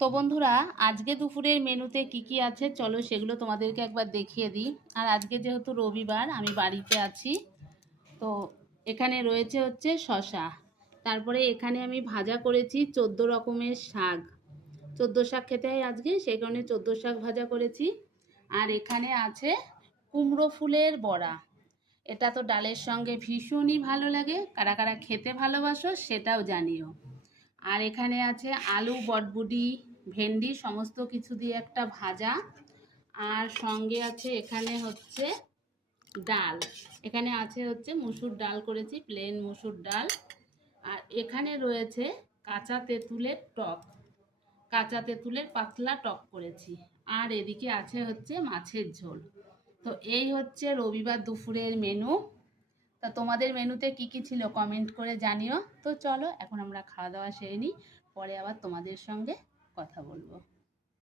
তো বন্ধুরা, আজকে দুপুরের মেনুতে কি কি আছে চলো সেগুলো তোমাদেরকে একবার দেখিয়ে দিই। আর আজকে যেহেতু রবিবার, আমি বাড়িতে আছি। তো এখানে রয়েছে হচ্ছে শশা, তারপরে এখানে আমি ভাজা করেছি 14 রকমের শাক। 14 শাক খেতে হয় আজকে, সেই কারণে 14 শাক ভাজা করেছি। আর এখানে আছে কুমড়ো ফুলের বড়া। এটা তো ডালের সঙ্গে ভীষণই ভালো লাগে, কারা কারা খেতে ভালোবাসো সেটাও জানিও। আর এখানে আছে আলু, বটবুটি, ভেন্ডি সমস্ত কিছু দিয়ে একটা ভাজা। আর সঙ্গে আছে এখানে হচ্ছে ডাল। এখানে আছে হচ্ছে মুসুর ডাল করেছি, প্লেন মুসুর ডাল। আর এখানে রয়েছে কাঁচা তেঁতুলের টক, কাঁচা তেঁতুলের পাতলা টক করেছি। আর এদিকে আছে হচ্ছে মাছের ঝোল। তো এই হচ্ছে রবিবার দুপুরের মেনু। তা তোমাদের মেনুতে কি কি ছিল কমেন্ট করে জানিও। তো চলো এখন আমরা খাওয়া দাওয়া সেরে নিই, পরে আবার তোমাদের সঙ্গে কথা বলবো।